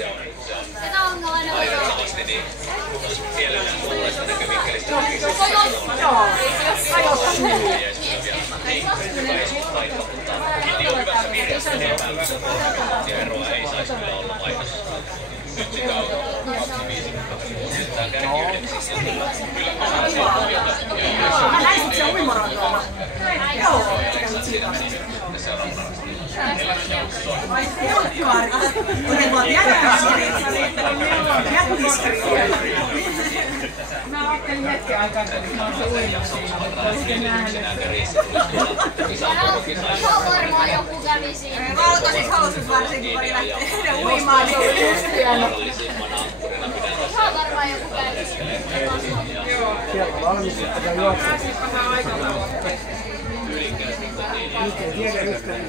Sitä on aina ainettavasti niin kielellä puolesta näkövinkkelistä. Joo, ajoittaa hyvin. Kiinni on hyvässä virjassa enemmän. Ja eroa ei saisi kyllä olla vaihdossa. Nyt sitä on 2.50. Tämä kärkiyhdeksi. Mä näin sit sen uimarannoilla. Joo, sä kävit siitä. Helkkaari. Oikein vaan mä ajattelin hetken aikaa, kun mä oon se uinut siinä, mutta olisin nähnyt. ihan varmaan joku kävi siinä. Valkoiset housut varsinkin, kun oli lähtenyt uimaan, niin oli just hieno. Ihan varmaan joku kävi siinä. Sieltä valmistetaan juoksuun. Pääsis vähän aikataulua. Nyt ei tiedä yhtään.